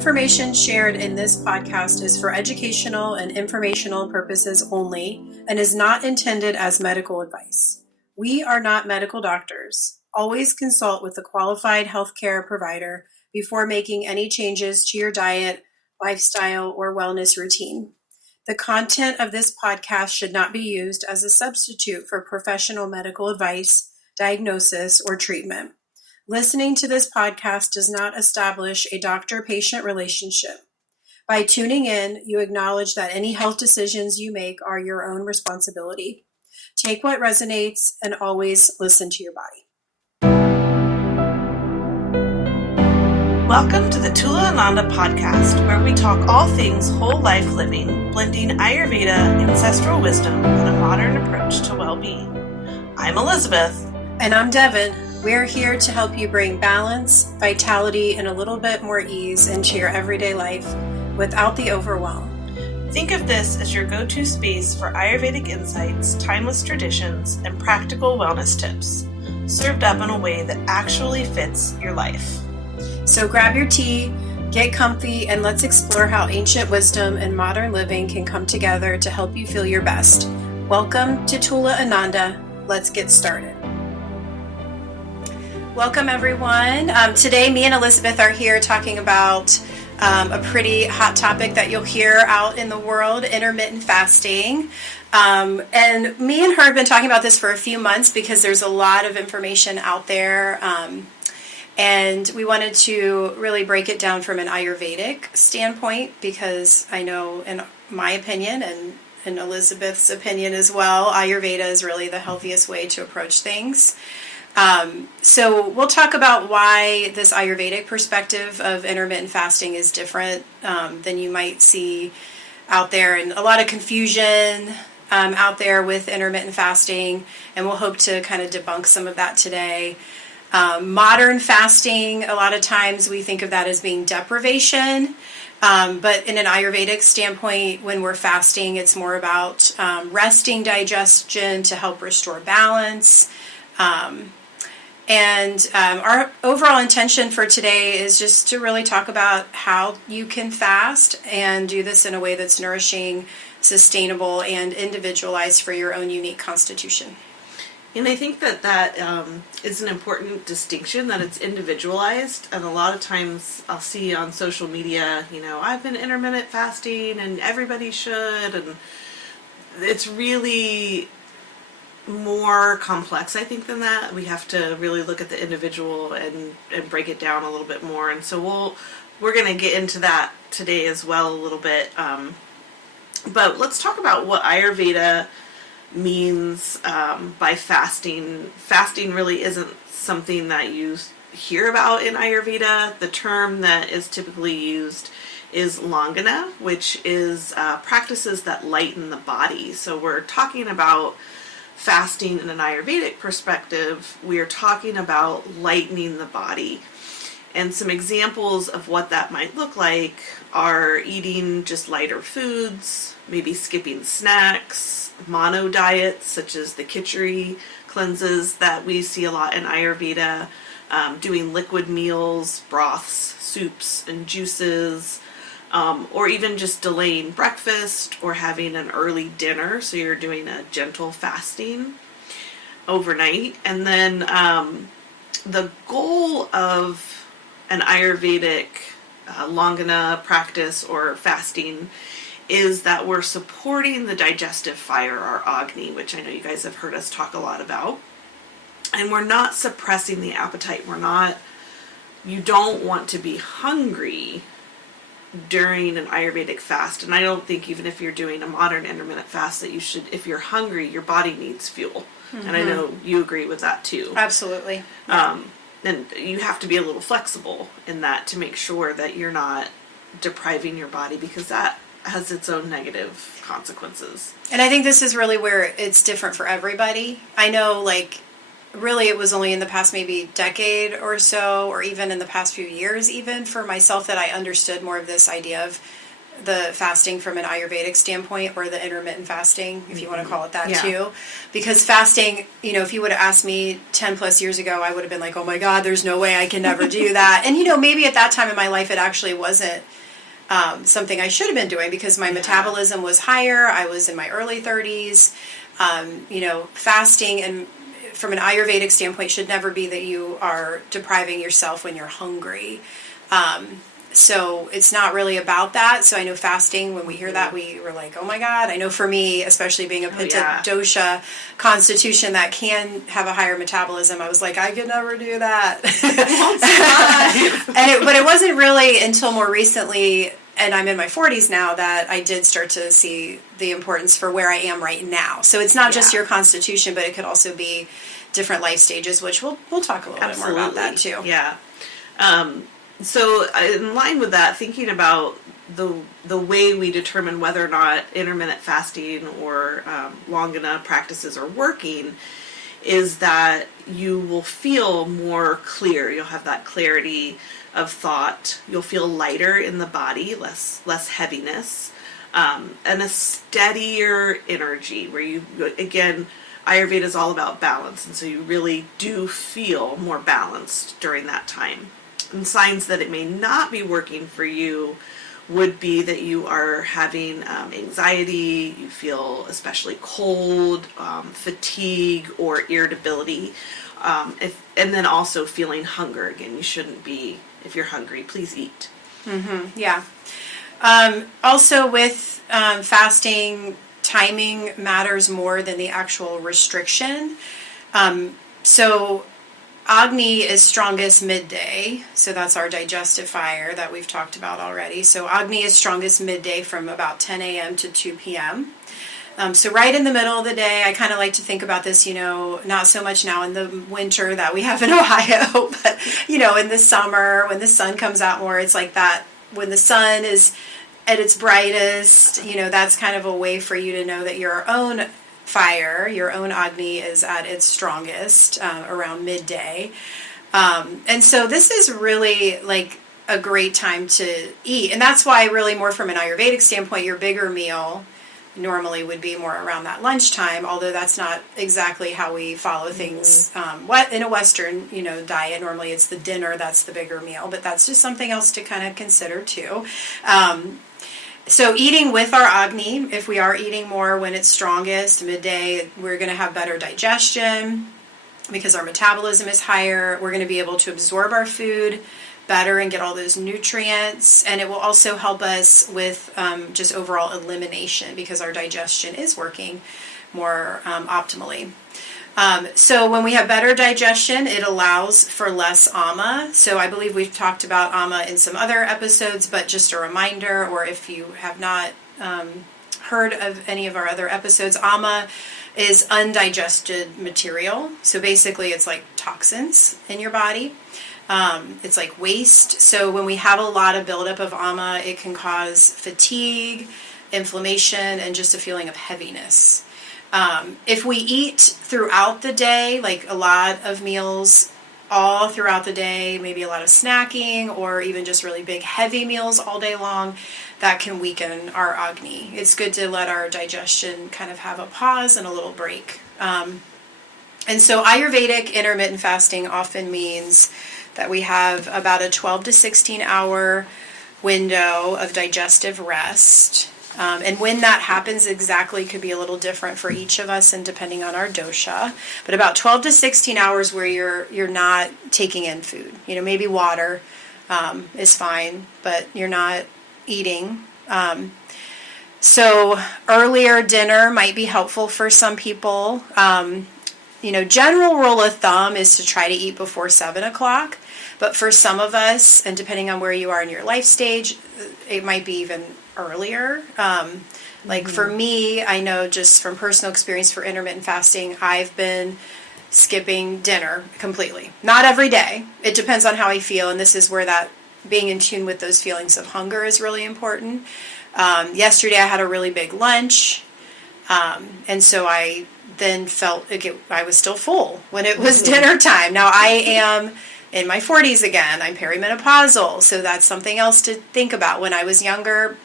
information shared in this podcast is for educational and informational purposes only and is not intended as medical advice. We are not medical doctors. Always consult with a qualified healthcare provider before making any changes to your diet, lifestyle, or wellness routine. The content of this podcast should not be used as a substitute for professional medical advice, diagnosis, or treatment. Listening to this podcast does not establish a doctor-patient relationship. By tuning in, you acknowledge that any health decisions you make are your own responsibility. Take what resonates and always listen to your body. Welcome to the Tula Ananda podcast, where we talk all things whole life living, blending Ayurveda, ancestral wisdom, and a modern approach to well-being. I'm Elizabeth. And I'm Devon. We're here to help you bring balance, vitality, and a little bit more ease into your everyday life without the overwhelm. Think of this as your go-to space for Ayurvedic insights, timeless traditions, and practical wellness tips, served up in a way that actually fits your life. So grab your tea, get comfy, and let's explore how ancient wisdom and modern living can come together to help you feel your best. Welcome to Tula Ananda. Let's get started. Welcome, everyone. Today, me and Elizabeth are here talking about a pretty hot topic that you'll hear out in the world, intermittent fasting. And me and her have been talking about this for a few months because there's a lot of information out there. And we wanted to really break it down from an Ayurvedic standpoint because I know, in my opinion, and in Elizabeth's opinion as well, Ayurveda is really the healthiest way to approach things. So we'll talk about why this Ayurvedic perspective of intermittent fasting is different than you might see out there, and a lot of confusion out there with intermittent fasting, and we'll hope to kind of debunk some of that today. Modern fasting, a lot of times we think of that as being deprivation, but in an Ayurvedic standpoint, when we're fasting, it's more about resting digestion to help restore balance. And our overall intention for today is just to really talk about how you can fast and do this in a way that's nourishing, sustainable, and individualized for your own unique constitution. And I think that is an important distinction, that it's individualized. And a lot of times I'll see on social media, I've been intermittent fasting and everybody should. And it's really more complex, I think, than that. We have to really look at the individual and break it down a little bit more. And so we're going to get into that today as well a little bit. But let's talk about what Ayurveda means by fasting. Fasting really isn't something that you hear about in Ayurveda. The term that is typically used is langana, which is practices that lighten the body. So we're talking about fasting in an Ayurvedic perspective. We are talking about lightening the body. And some examples of what that might look like are eating just lighter foods, maybe skipping snacks, mono diets such as the khichdi cleanses that we see a lot in Ayurveda, doing liquid meals, broths, soups, and juices, or even just delaying breakfast or having an early dinner, so you're doing a gentle fasting overnight. And then the goal of an Ayurvedic langana practice or fasting is that we're supporting the digestive fire, our Agni, which I know you guys have heard us talk a lot about. And we're not suppressing the appetite. You don't want to be hungry during an Ayurvedic fast. And I don't think even if you're doing a modern intermittent fast that you should, if you're hungry, your body needs fuel. Mm-hmm. And I know you agree with that too. Absolutely. And you have to be a little flexible in that to make sure that you're not depriving your body, because that has its own negative consequences. And I think this is really where it's different for everybody. I know, really it was only in the past maybe decade or so, or even in the past few years even, for myself, that I understood more of this idea of the fasting from an Ayurvedic standpoint, or the intermittent fasting, if you want to call it that too. Because fasting, if you would have asked me 10 plus years ago, I would have been like, oh my God, there's no way I can never do that. And, maybe at that time in my life, it actually wasn't something I should have been doing, because my metabolism was higher. I was in my early 30s. Fasting and from an Ayurvedic standpoint should never be that you are depriving yourself when you're hungry. So it's not really about that. So I know fasting, when we hear that, we were like, oh my God. I know for me, especially being a Pitta dosha constitution that can have a higher metabolism, I was like, I could never do that. But it wasn't really until more recently, and I'm in my 40s now, that I did start to see the importance for where I am right now. So it's not just your constitution, but it could also be different life stages, which we'll talk a little bit more about that too. Yeah. So in line with that, thinking about the way we determine whether or not intermittent fasting or Longana practices are working is that you will feel more clear. You'll have that clarity of thought. You'll feel lighter in the body, less heaviness, and a steadier energy where you, again, Ayurveda is all about balance, and so you really do feel more balanced during that time. And signs that it may not be working for you would be that you are having anxiety, you feel especially cold, fatigue, or irritability, and then also feeling hunger. Again, you shouldn't be, if you're hungry, please eat. Mm-hmm. Yeah. Also with fasting, timing matters more than the actual restriction. So Agni is strongest midday, so that's our digestive fire that we've talked about already. So Agni is strongest midday from about 10 a.m. to 2 p.m. So right in the middle of the day. I kind of like to think about this, not so much now in the winter that we have in Ohio, but, in the summer when the sun comes out more, it's like that when the sun is at its brightest, that's kind of a way for you to know that your own fire, your own Agni, is at its strongest around midday. And so this is really like a great time to eat. And that's why really more from an Ayurvedic standpoint, your bigger meal normally would be more around that lunchtime, although that's not exactly how we follow things. In a Western, diet, normally it's the dinner that's the bigger meal, but that's just something else to kind of consider too. So eating with our Agni, if we are eating more when it's strongest, midday, we're going to have better digestion because our metabolism is higher. We're going to be able to absorb our food better and get all those nutrients. And it will also help us with just overall elimination because our digestion is working more optimally. So when we have better digestion, it allows for less ama. So I believe we've talked about ama in some other episodes, but just a reminder, or if you have not heard of any of our other episodes, ama is undigested material. So basically it's like toxins in your body. It's like waste. So when we have a lot of buildup of ama, it can cause fatigue, inflammation, and just a feeling of heaviness. If we eat throughout the day, like a lot of meals all throughout the day, maybe a lot of snacking or even just really big heavy meals all day long, that can weaken our Agni. It's good to let our digestion kind of have a pause and a little break. And so Ayurvedic intermittent fasting often means that we have about a 12 to 16 hour window of digestive rest. And when that happens exactly could be a little different for each of us and depending on our dosha. But about 12 to 16 hours where you're not taking in food. Maybe water is fine, but you're not eating. So earlier dinner might be helpful for some people. General rule of thumb is to try to eat before 7 o'clock. But for some of us, and depending on where you are in your life stage, it might be even earlier. For me, I know just from personal experience for intermittent fasting, I've been skipping dinner completely. Not every day. It depends on how I feel, and this is where that being in tune with those feelings of hunger is really important. Yesterday I had a really big lunch, and so I then felt like I was still full when it was dinner time. Now I am in my 40s again. I'm perimenopausal, so that's something else to think about. When I was younger,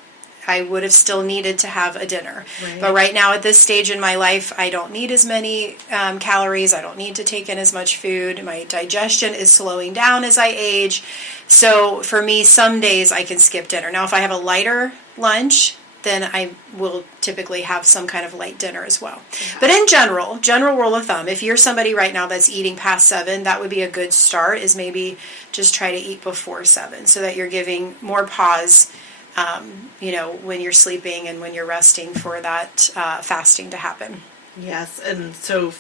I would have still needed to have a dinner. Right. But right now at this stage in my life, I don't need as many calories. I don't need to take in as much food. My digestion is slowing down as I age. So for me, some days I can skip dinner. Now, if I have a lighter lunch, then I will typically have some kind of light dinner as well. Yeah. But in general rule of thumb, if you're somebody right now that's eating past 7, that would be a good start, is maybe just try to eat before 7 so that you're giving more pause, when you're sleeping and when you're resting for that fasting to happen. Yes, and so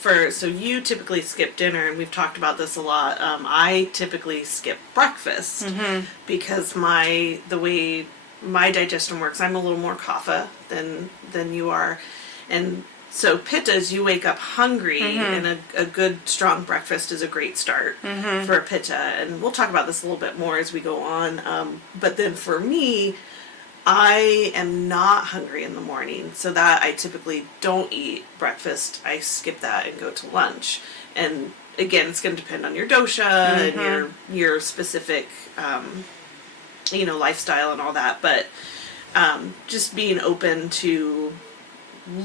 you typically skip dinner, and we've talked about this a lot. I typically skip breakfast because the way my digestion works, I'm a little more kapha than you are, and so pittas, you wake up hungry, and a good strong breakfast is a great start for a pitta, and we'll talk about this a little bit more as we go on. But then for me, I am not hungry in the morning, so that I typically don't eat breakfast. I skip that and go to lunch, and again, it's going to depend on your dosha and your specific lifestyle and all that, but just being open to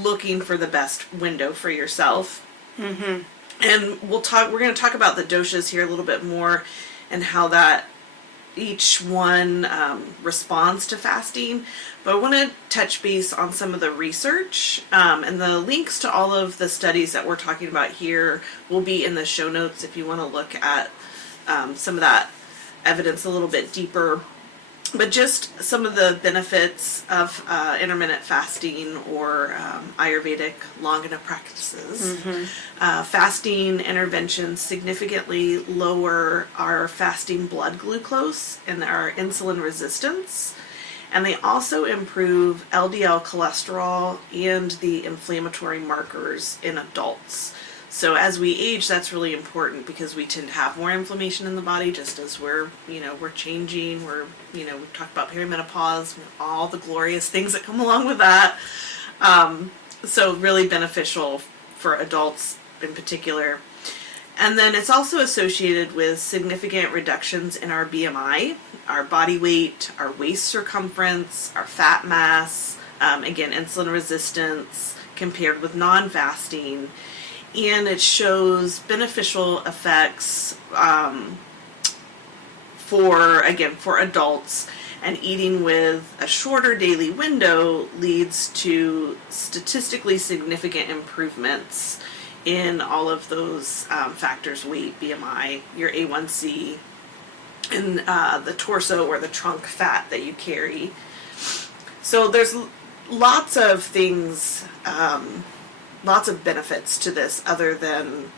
looking for the best window for yourself. And we're going to talk about the doshas here a little bit more and how that each one responds to fasting. But I want to touch base on some of the research, and the links to all of the studies that we're talking about here will be in the show notes if you want to look at some of that evidence a little bit deeper. But just some of the benefits of intermittent fasting or Ayurvedic Longana practices. Fasting interventions significantly lower our fasting blood glucose and our insulin resistance. And they also improve LDL cholesterol and the inflammatory markers in adults. So as we age, that's really important because we tend to have more inflammation in the body just as we're changing. We've talked about perimenopause, all the glorious things that come along with that. So really beneficial for adults in particular. And then it's also associated with significant reductions in our BMI, our body weight, our waist circumference, our fat mass, again, insulin resistance compared with non-fasting. And it shows beneficial effects for adults, and eating with a shorter daily window leads to statistically significant improvements in all of those factors: weight, BMI, your A1C, and the torso or the trunk fat that you carry. So there's lots of things, lots of benefits to this other than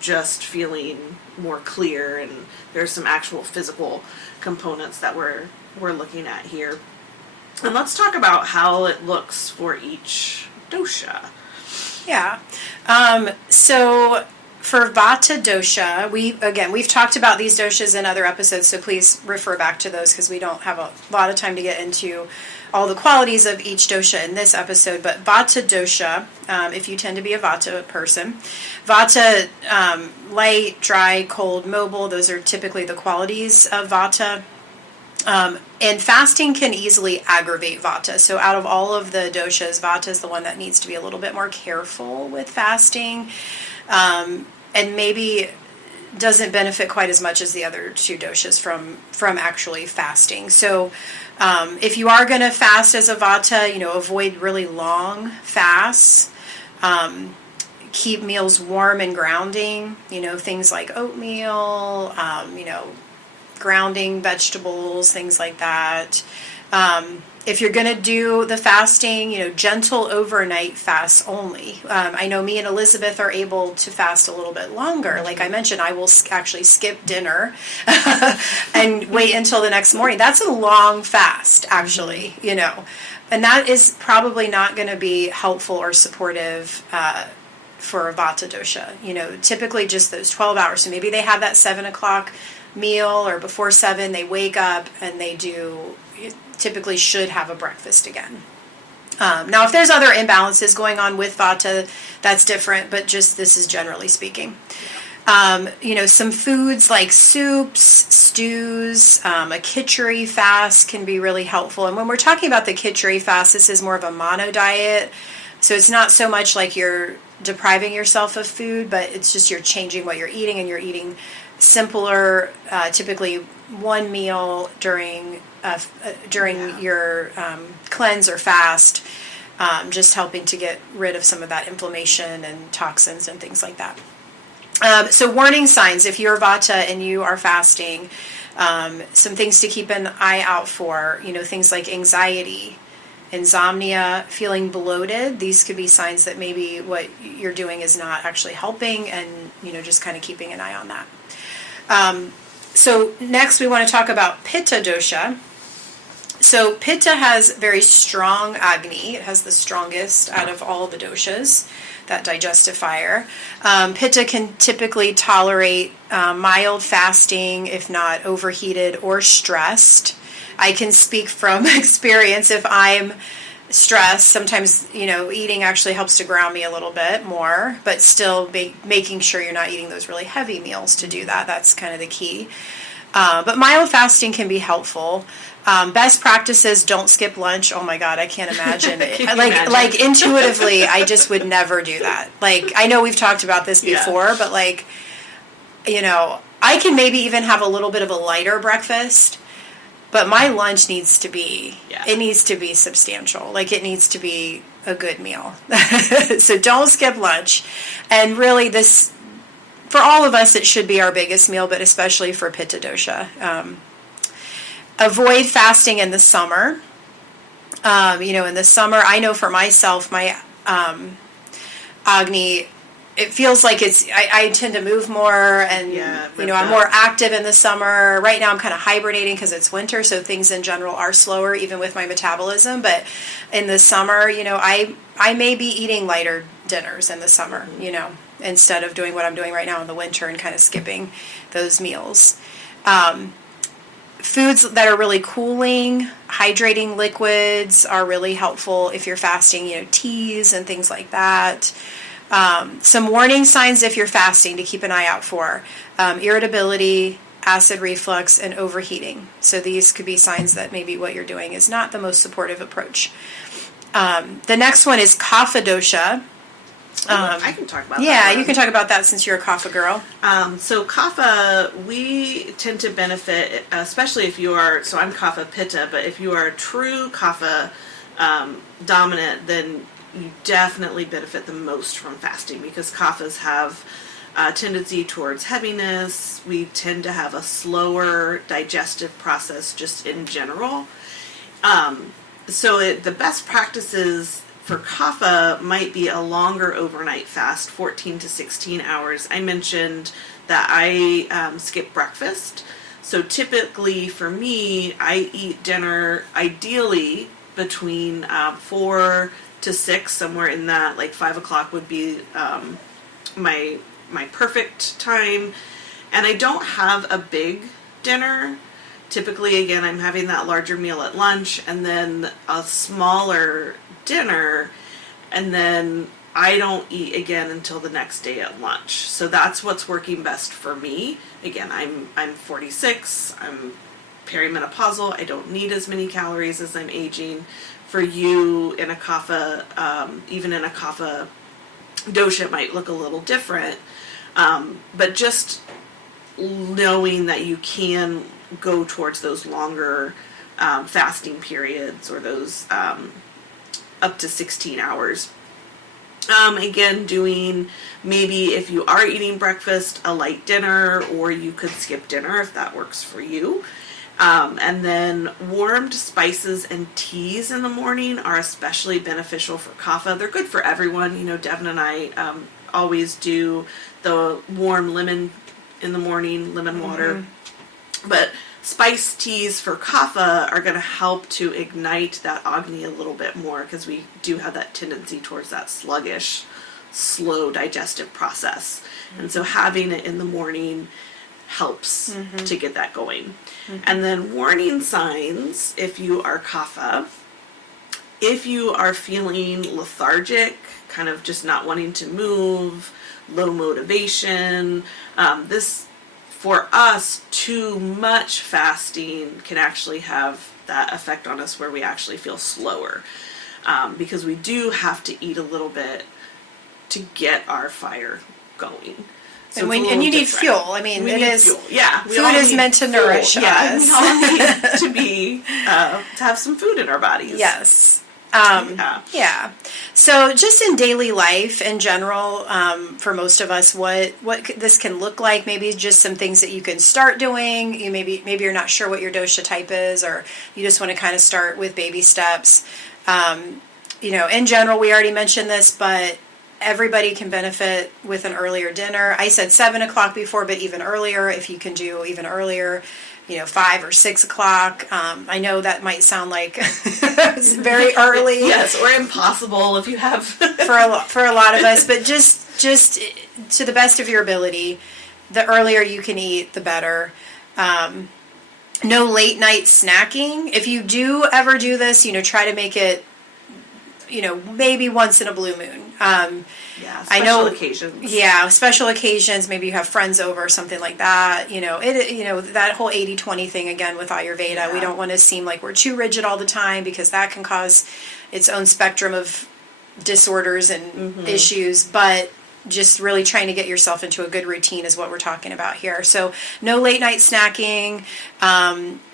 just feeling more clear, and there's some actual physical components that we're looking at here. And let's talk about how it looks for each dosha. Yeah. So for Vata dosha, we've talked about these doshas in other episodes, so please refer back to those because we don't have a lot of time to get into all the qualities of each dosha in this episode. But Vata dosha, if you tend to be a Vata person, Vata, light, dry, cold, mobile, those are typically the qualities of Vata. And fasting can easily aggravate Vata. So out of all of the doshas, Vata is the one that needs to be a little bit more careful with fasting, and maybe doesn't benefit quite as much as the other two doshas from actually fasting. So if you are going to fast as a Vata, avoid really long fasts. Keep meals warm and grounding, things like oatmeal, grounding vegetables, things like that. If you're going to do the fasting, gentle overnight fasts only. I know me and Elizabeth are able to fast a little bit longer. Like I mentioned, I will actually skip dinner and wait until the next morning. That's a long fast, actually, and that is probably not going to be helpful or supportive for a Vata dosha. Typically just those 12 hours. So maybe they have that 7 o'clock meal, or before 7 they wake up and they typically should have a breakfast again. Now if there's other imbalances going on with Vata, that's different, but just this is generally speaking. Some foods like soups, stews, a khichdi fast can be really helpful. And when we're talking about the khichdi fast, this is more of a mono diet. So it's not so much like you're depriving yourself of food, but it's just you're changing what you're eating, and you're eating simpler, typically one meal during your cleanse or fast, just helping to get rid of some of that inflammation and toxins and things like that. So warning signs, if you're Vata and you are fasting, some things to keep an eye out for, things like anxiety, insomnia, feeling bloated. These could be signs that maybe what you're doing is not actually helping, and, just kind of keeping an eye on that. So next we want to talk about Pitta dosha. So Pitta has very strong Agni. It has the strongest out of all the doshas, that digestive fire. Pitta can typically tolerate mild fasting if not overheated or stressed. I can speak from experience. If I'm stressed, sometimes, eating actually helps to ground me a little bit more, but still making sure you're not eating those really heavy meals to do that. That's kind of the key. But mild fasting can be be best practices, don't skip lunch. Oh my God, I can't imagine. Like intuitively, I just would never do that. I know we've talked about this before, but I can maybe even have a little bit of a lighter breakfast, but my lunch needs to be, it needs to be substantial. It needs to be a good meal. So don't skip lunch. And really for all of us, it should be our biggest meal, but especially for Pitta dosha. Avoid fasting in the summer. In the summer, I know for myself, my Agni, it feels like I tend to move more, and, I'm more active in the summer. Right now I'm kind of hibernating because it's winter, so things in general are slower, even with my metabolism. But in the summer, I may be eating lighter dinners in the summer, instead of doing what I'm doing right now in the winter and kind of skipping those meals. Foods that are really cooling, hydrating liquids are really helpful if you're fasting, teas and things like that. Some warning signs if you're fasting to keep an eye out for: irritability, acid reflux, and overheating. So these could be signs that maybe what you're doing is not the most supportive approach. The next one is Kapha dosha. I can talk about that. Yeah, you can talk about that since you're a Kapha girl. So Kapha, we tend to benefit, especially if you are, so I'm Kapha Pitta, but if you are a true Kapha dominant, then you definitely benefit the most from fasting, because Kaphas have a tendency towards heaviness. We tend to have a slower digestive process just in general. So the best practices for Kapha might be a longer overnight fast, 14 to 16 hours. I mentioned that I skip breakfast. So typically for me, I eat dinner ideally between 4 to 6, somewhere in that. 5 o'clock would be my perfect time. And I don't have a big dinner. Typically, again, I'm having that larger meal at lunch and then a smaller dinner, and then I don't eat again until the next day at lunch. So that's what's working best for me. Again, I'm 46, I'm perimenopausal, I don't need as many calories as I'm aging. For you, in a Kapha, even in a Kapha dosha, it might look a little different, but just knowing that you can go towards those longer fasting periods, or those up to 16 hours. Again, doing, maybe if you are eating breakfast, a light dinner, or you could skip dinner if that works for you. And then warmed spices and teas in the morning are especially beneficial for Kapha. They're good for everyone. Devon and I always do the warm lemon in the morning, lemon water. But spice teas for Kapha are going to help to ignite that Agni a little bit more, because we do have that tendency towards that sluggish, slow digestive process. And so having it in the morning helps to get that going. And then warning signs, if you are Kapha, if you are feeling lethargic, kind of just not wanting to move, low motivation. This, for us, too much fasting can actually have that effect on us where we actually feel slower. Because we do have to eat a little bit to get our fire going. So and you need fuel. I mean, we it need is fuel. Yeah, food is meant to nourish us. We all need to be to have some food in our bodies. Yes. Yeah. So just in daily life in general, for most of us, what this can look like, maybe just some things that you can start doing. You maybe you're not sure what your dosha type is, or you just want to kind of start with baby steps. In general, we already mentioned this, but everybody can benefit with an earlier dinner. I said 7 o'clock before, but even earlier, if you can do even earlier, 5 or 6 o'clock. I know that might sound like it's very early. Yes, or impossible if you have for a lot of us, but just to the best of your ability, the earlier you can eat, the better. No late night snacking. If you do ever do this, try to make it, maybe once in a blue moon. Special occasions. Yeah, special occasions. Maybe you have friends over or something like that. That whole 80-20 thing again with Ayurveda. Yeah. We don't want to seem like we're too rigid all the time, because that can cause its own spectrum of disorders and issues. But just really trying to get yourself into a good routine is what we're talking about here. So no late night snacking.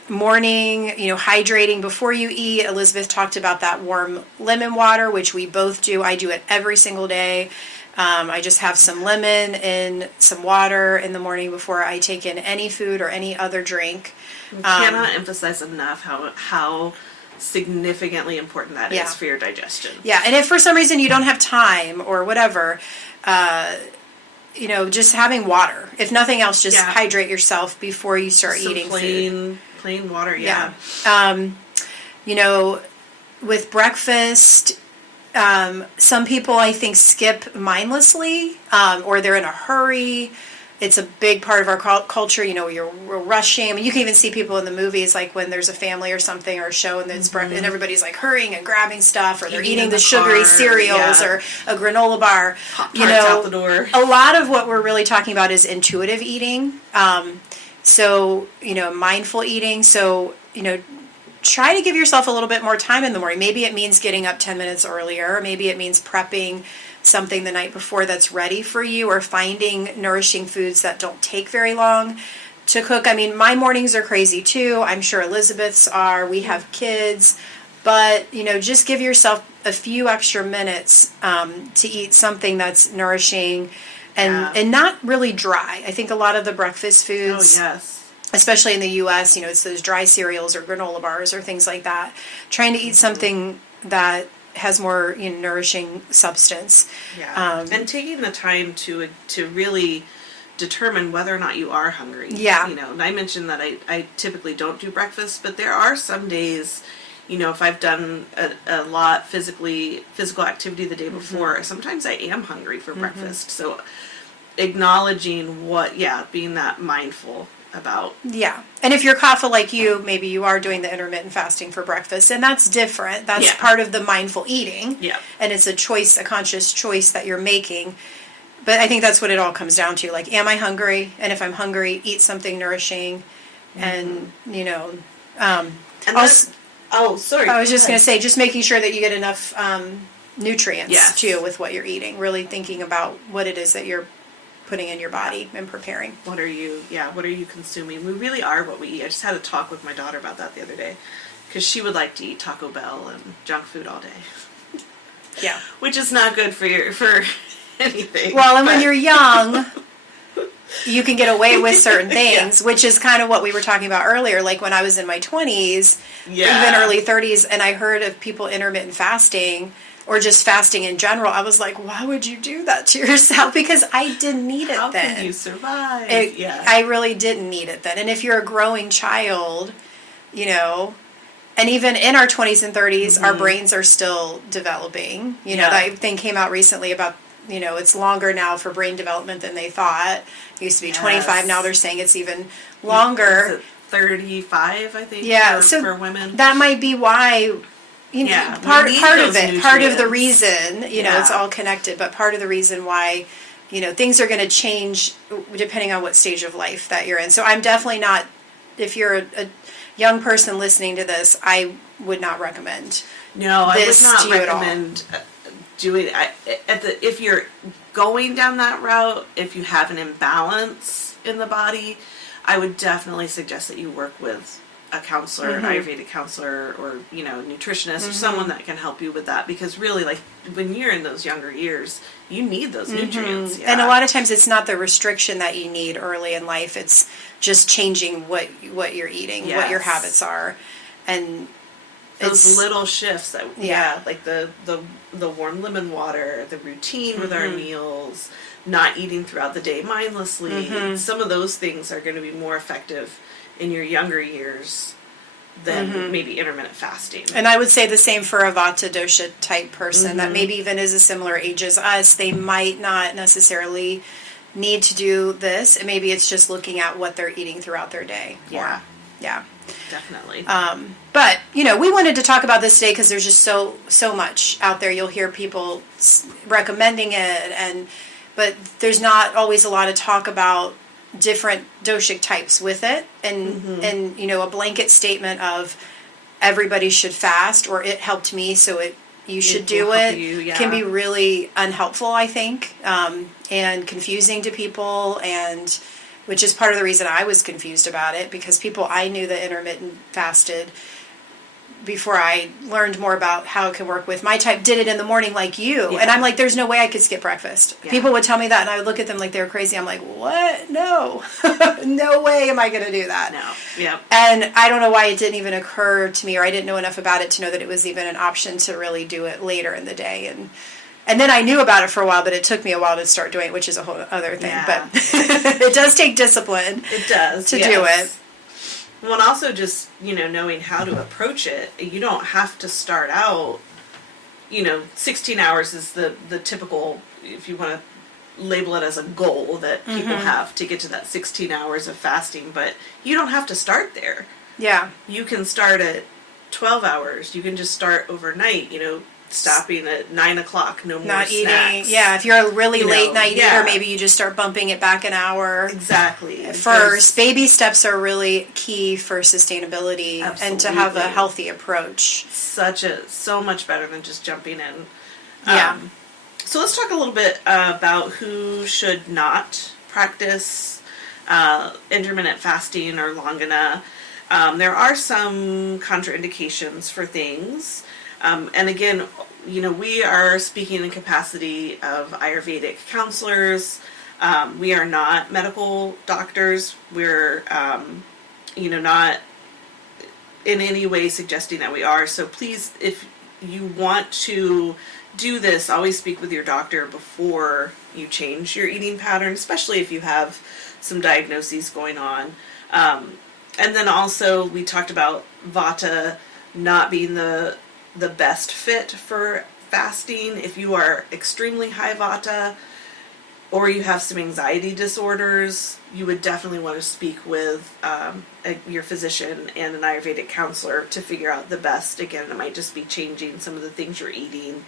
Morning, hydrating before you eat. Elizabeth talked about that warm lemon water, which we both do. I do it every single day. I just have some lemon in some water in the morning before I take in any food or any other drink. We cannot emphasize enough how significantly important that is for your digestion. Yeah, and if for some reason you don't have time or whatever, just having water. If nothing else, just hydrate yourself before you start eating food. Plain water, yeah. With breakfast, some people I think skip mindlessly, or they're in a hurry. It's a big part of our culture. We're rushing. I mean, you can even see people in the movies, like when there's a family or something or a show, and it's breakfast, and everybody's like hurrying and grabbing stuff, or they're eating the sugary cereals or a granola bar. Pop-Tarts out the door. A lot of what we're really talking about is intuitive eating. So, mindful eating. So, try to give yourself a little bit more time in the morning. Maybe it means getting up 10 minutes earlier. Maybe it means prepping something the night before that's ready for you, or finding nourishing foods that don't take very long to cook. I mean, my mornings are crazy too. I'm sure Elizabeth's are. We have kids. But, just give yourself a few extra minutes to eat something that's nourishing. And not really dry. I think a lot of the breakfast foods, especially in the U.S., it's those dry cereals or granola bars or things like that. Trying to eat something that has more nourishing substance. Yeah, and taking the time to really determine whether or not you are hungry. Yeah. And I mentioned that I typically don't do breakfast, but there are some days, if I've done a lot physical activity the day before, sometimes I am hungry for breakfast. So acknowledging being that mindful about. Yeah. And if you're kapha like you, maybe you are doing the intermittent fasting for breakfast, and that's different. That's part of the mindful eating. Yeah. And it's a conscious choice that you're making. But I think that's what it all comes down to. Like, am I hungry? And if I'm hungry, eat something nourishing. And, sorry. I was just going to say, just making sure that you get enough nutrients, too, with what you're eating. Really thinking about what it is that you're putting in your body and preparing. What are you consuming? We really are what we eat. I just had a talk with my daughter about that the other day, because she would like to eat Taco Bell and junk food all day. Yeah. Which is not good for anything. Well, and when you're young, you can get away with certain things, which is kind of what we were talking about earlier. Like when I was in my 20s, even early 30s, and I heard of people intermittent fasting or just fasting in general, I was like, why would you do that to yourself? Because I didn't need it then. How can you survive? I really didn't need it then. And if you're a growing child, and even in our 20s and 30s, our brains are still developing. That thing came out recently about, it's longer now for brain development than they thought. It used to be 25. Now they're saying it's even longer. Is it 35, I think, for women? That might be why you know, Yeah, part we need of those it, part of the nutrients. reason, you know, it's Yeah. all connected, but part of the reason why, you know, things are going to change depending on what stage of life that you're in. So I'm definitely not, if you're a young person listening to this, I would not recommend No, I would this not to you at all. recommend doing if you're going down that route. If you have an imbalance in the body, I would definitely suggest that you work with a counselor, an Ayurvedic counselor, or nutritionist, or someone that can help you with that. Because really, like when you're in those younger years, you need those nutrients. Yeah. And a lot of times it's not the restriction that you need early in life, it's just changing what you're eating, what your Yes. habits are. And those little shifts that like the warm lemon water, the routine with our meals, not eating throughout the day mindlessly. Some of those things are going to be more effective in your younger years than maybe intermittent fasting. And I would say the same for a Vata dosha type person that maybe even is a similar age as us. They might not necessarily need to do this. Maybe it's just looking at what they're eating throughout their day. Yeah. Yeah. Definitely. But, you know, we wanted to talk about this today because there's just so much out there. You'll hear people recommending it, but there's not always a lot of talk about different doshic types with it, and you know, a blanket statement of everybody should fast or it helped me, so you should do it can be really unhelpful, I think, and confusing to people, and which is part of the reason I was confused about it, because people I knew that intermittent fasted before I learned more about how it can work with my type did it in the morning like you. Yeah. And I'm like, there's no way I could skip breakfast. Yeah. People would tell me that and I would look at them like they were crazy. I'm like, what? No. No way am I going to do that. No. Yep. And I don't know why it didn't even occur to me, or I didn't know enough about it to know that it was even an option to really do it later in the day. And then I knew about it for a while, but it took me a while to start doing it, which is a whole other thing. Yeah. But it does take discipline. It does to do it. Well, and also just, knowing how to approach it. You don't have to start out, 16 hours is the typical, if you want to label it as a goal that people have to get to that 16 hours of fasting, but you don't have to start there. Yeah. You can start at 12 hours. You can just start overnight, stopping at 9 o'clock, no more Not snacks. eating. Yeah, if you're a really late night yeah. eater, maybe you just start bumping it back an hour. Exactly. First, baby steps are really key for sustainability and to have a Absolutely. healthy approach. So much better than just jumping in. Yeah. So let's talk a little bit about who should not practice intermittent fasting or langana. There are some contraindications for things. And again, we are speaking in capacity of Ayurvedic counselors. We are not medical doctors. We're, not in any way suggesting that we are. So please, if you want to do this, always speak with your doctor before you change your eating pattern, especially if you have some diagnoses going on. And then also, we talked about Vata not being the best fit for fasting. If you are extremely high Vata or you have some anxiety disorders, you would definitely want to speak with your physician and an Ayurvedic counselor to figure out the best. Again, it might just be changing some of the things you're eating.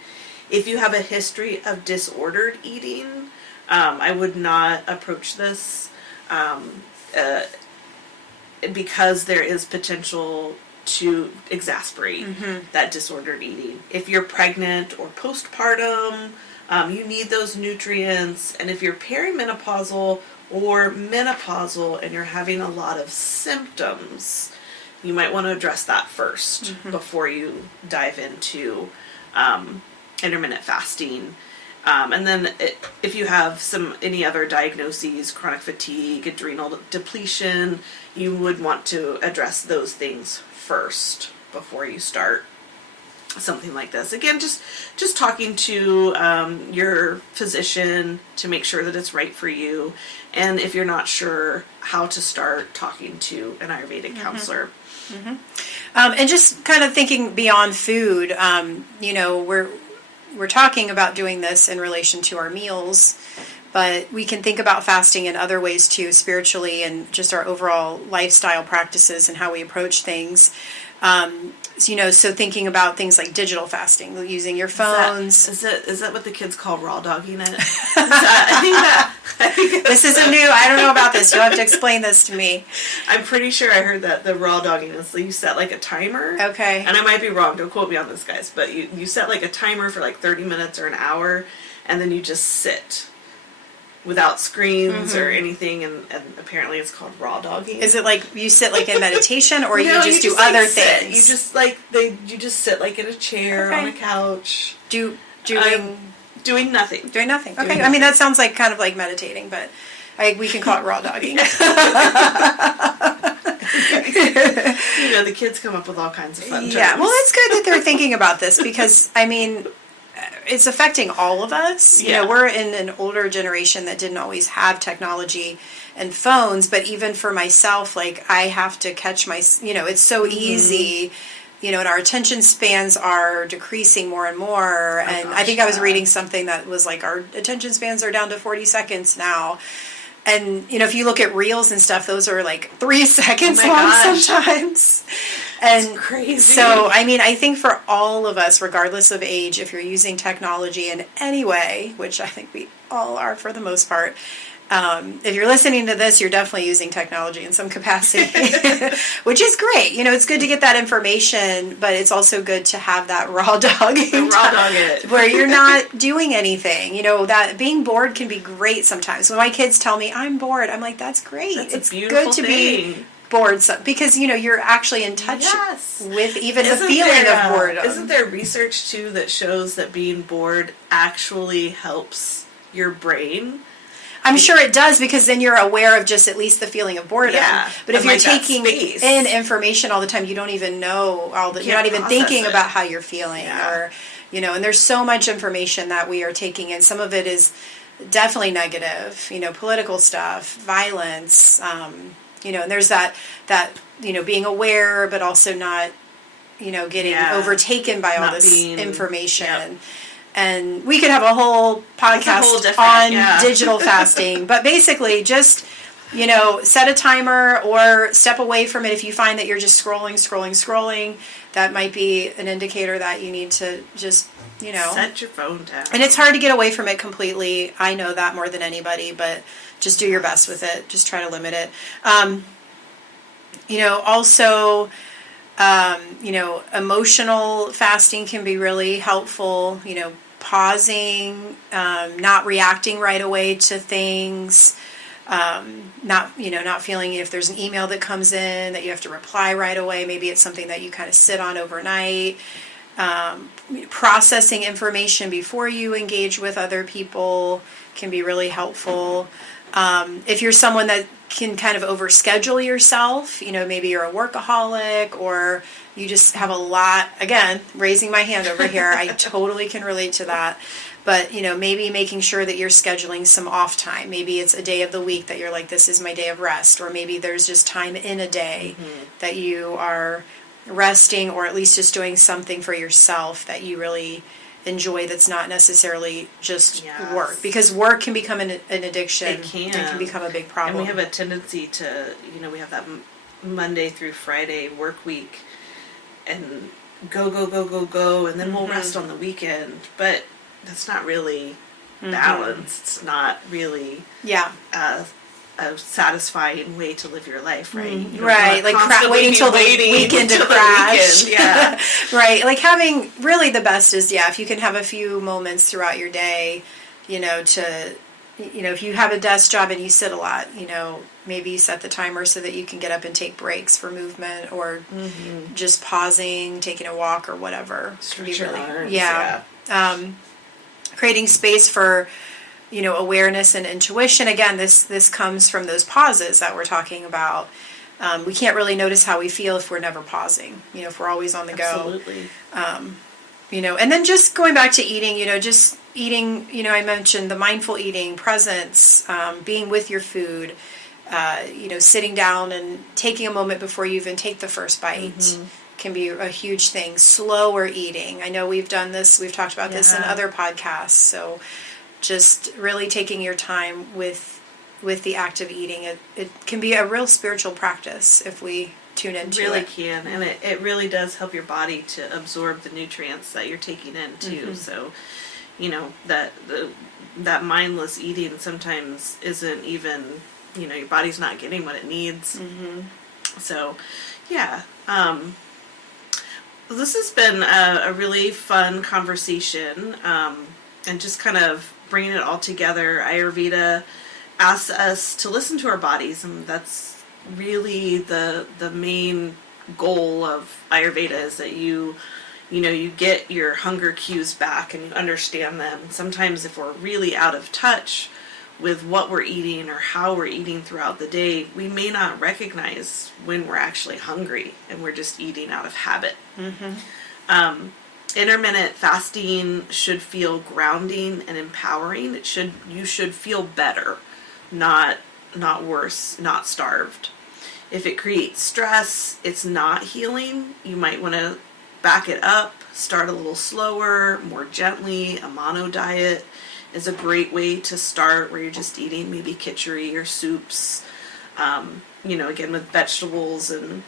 If you have a history of disordered eating, I would not approach this because there is potential to exasperate that disordered eating. If you're pregnant or postpartum, you need those nutrients. And if you're perimenopausal or menopausal and you're having a lot of symptoms, you might want to address that first before you dive into intermittent fasting. And then if you have any other diagnoses, chronic fatigue, adrenal depletion, you would want to address those things first before you start something like this. Again, just talking to your physician to make sure that it's right for you. And if you're not sure how to start, talking to an Ayurvedic counselor. And just kind of thinking beyond food, we're talking about doing this in relation to our meals, but we can think about fasting in other ways too, spiritually, and just our overall lifestyle practices and how we approach things. So thinking about things like digital fasting, using your phones. Is that what the kids call raw dogging it? I think This isn't new. I don't know about this. You'll have to explain this to me. I'm pretty sure I heard that the raw dogging is you set like a timer. Okay. And I might be wrong. Don't quote me on this, guys. But you set like a timer for like 30 minutes or an hour, and then you just sit without screens or anything, and apparently it's called raw dogging. Is it like you sit like in meditation, or No, you just do like other sit. things? You just sit like in a chair on a couch. Doing nothing. Doing nothing. Okay. Doing I mean, that sounds like kind of like meditating, but we can call it raw dogging. The kids come up with all kinds of fun terms. Yeah. Well, it's good that they're thinking about this because, I mean, it's affecting all of us. We're in an older generation that didn't always have technology and phones, but even for myself, like I have to catch it's so easy, and our attention spans are decreasing more and more. I think I was reading something that was like our attention spans are down to 40 seconds now. And, if you look at reels and stuff, those are like 3 seconds long sometimes. And that's crazy. So, I mean, I think for all of us, regardless of age, if you're using technology in any way, which I think we all are for the most part, if you're listening to this, you're definitely using technology in some capacity, which is great. It's good to get that information, but it's also good to have that raw dogging where you're not doing anything. That being bored can be great sometimes. When my kids tell me I'm bored, I'm like, that's great. It's good to be bored because you're actually in touch with even the feeling of boredom. Isn't there research too that shows that being bored actually helps your brain? I'm sure it does, because then you're aware of just at least the feeling of boredom. Yeah, but if you're taking in information all the time, you don't even know you're not even thinking about how you're feeling, or and there's so much information that we are taking in. Some of it is definitely negative, political stuff, violence, and there's that being aware, but also not, getting overtaken by all this information. Yep. And we could have a whole podcast on digital fasting, but basically just, set a timer or step away from it. If you find that you're just scrolling, that might be an indicator that you need to just, set your phone down. And it's hard to get away from it completely. I know that more than anybody, but just do your best with it. Just try to limit it. Also, emotional fasting can be really helpful, pausing, not reacting right away to things, not feeling if there's an email that comes in that you have to reply right away. Maybe it's something that you kind of sit on overnight. Processing information before you engage with other people can be really helpful. If you're someone that can kind of overschedule yourself, maybe you're a workaholic or you just have a lot, again, raising my hand over here, I totally can relate to that. But, maybe making sure that you're scheduling some off time. Maybe it's a day of the week that you're like, this is my day of rest. Or maybe there's just time in a day that you are resting, or at least just doing something for yourself that you really enjoy, that's not necessarily just work, because work can become an addiction. It can become a big problem. And we have a tendency to, we have that Monday through Friday work week and go, and then we'll rest on the weekend. But that's not really balanced. It's not really a satisfying way to live your life, right? You right, like waiting until the weekend to crash. Yeah. Right, like having, really the best is, if you can have a few moments throughout your day, if you have a desk job and you sit a lot, maybe you set the timer so that you can get up and take breaks for movement, or just pausing, taking a walk or whatever. Stretch your arms, creating space for, awareness and intuition. Again, this comes from those pauses that we're talking about. We can't really notice how we feel if we're never pausing, if we're always on the go. Absolutely. And then just going back to eating, just eating, I mentioned the mindful eating, presence, being with your food, sitting down and taking a moment before you even take the first bite can be a huge thing. Slower eating. I know we've done this, we've talked about this in other podcasts. So just really taking your time with the act of eating. It can be a real spiritual practice if we tune into really it. can, and it really does help your body to absorb the nutrients that you're taking in too. So, that mindless eating sometimes isn't even, your body's not getting what it needs. So, yeah. This has been a really fun conversation, and just kind of bringing it all together. Ayurveda asks us to listen to our bodies, and that's really the main goal of Ayurveda, is that you get your hunger cues back and you understand them. Sometimes if we're really out of touch with what we're eating or how we're eating throughout the day, we may not recognize when we're actually hungry and we're just eating out of habit. Intermittent fasting should feel grounding and empowering. You should feel better, not worse, not starved. If it creates stress, it's not healing. You might want to back it up, start a little slower, more gently. A mono diet is a great way to start, where you're just eating maybe khichdi or soups, again with vegetables and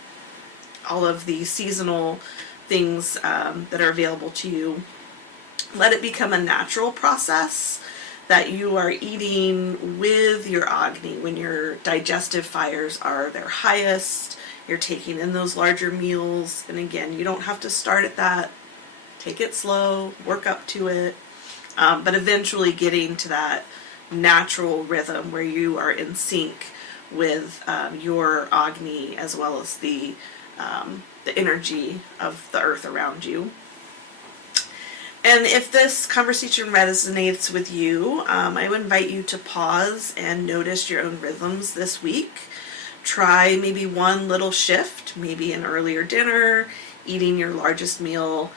all of the seasonal things that are available to you. Let it become a natural process, that you are eating with your Agni when your digestive fires are their highest. You're taking in those larger meals, and again, you don't have to start at that. Take it slow, work up to it, but eventually getting to that natural rhythm where you are in sync with your Agni, as well as the energy of the earth around you. And if this conversation resonates with you, I would invite you to pause and notice your own rhythms this week. Try maybe one little shift, maybe an earlier dinner, eating your largest meal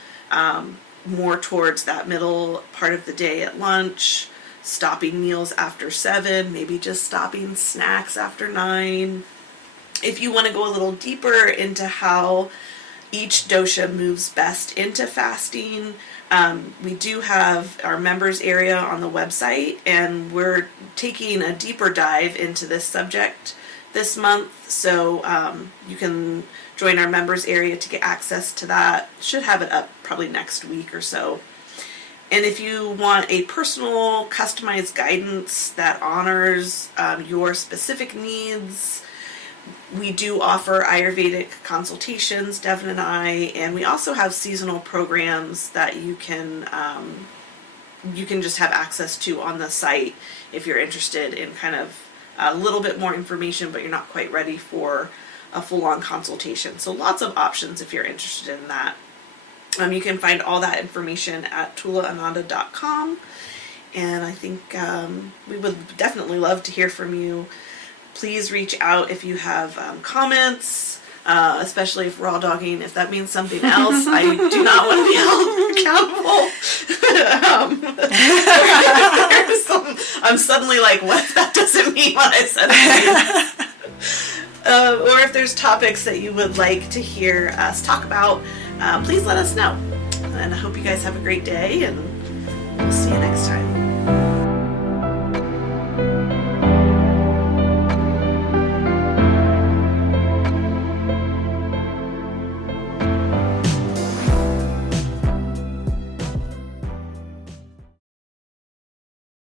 more towards that middle part of the day at lunch, stopping meals after 7, maybe just stopping snacks after 9. If you want to go a little deeper into how each dosha moves best into fasting, we do have our members area on the website, and we're taking a deeper dive into this subject this month. So you can join our members area to get access to that. Should have it up probably next week or so. And if you want a personal, customized guidance that honors your specific needs, we do offer Ayurvedic consultations, Devon and I, and we also have seasonal programs that you can just have access to on the site if you're interested in kind of a little bit more information, but you're not quite ready for a full-on consultation. So lots of options if you're interested in that. You can find all that information at tulaananda.com, and I think we would definitely love to hear from you. Please reach out if you have comments, especially if raw dogging. If that means something else, I do not want to be held accountable. I'm suddenly like, what if that doesn't mean what I said it means? Or if there's topics that you would like to hear us talk about, please let us know. And I hope you guys have a great day, and we'll see you next time.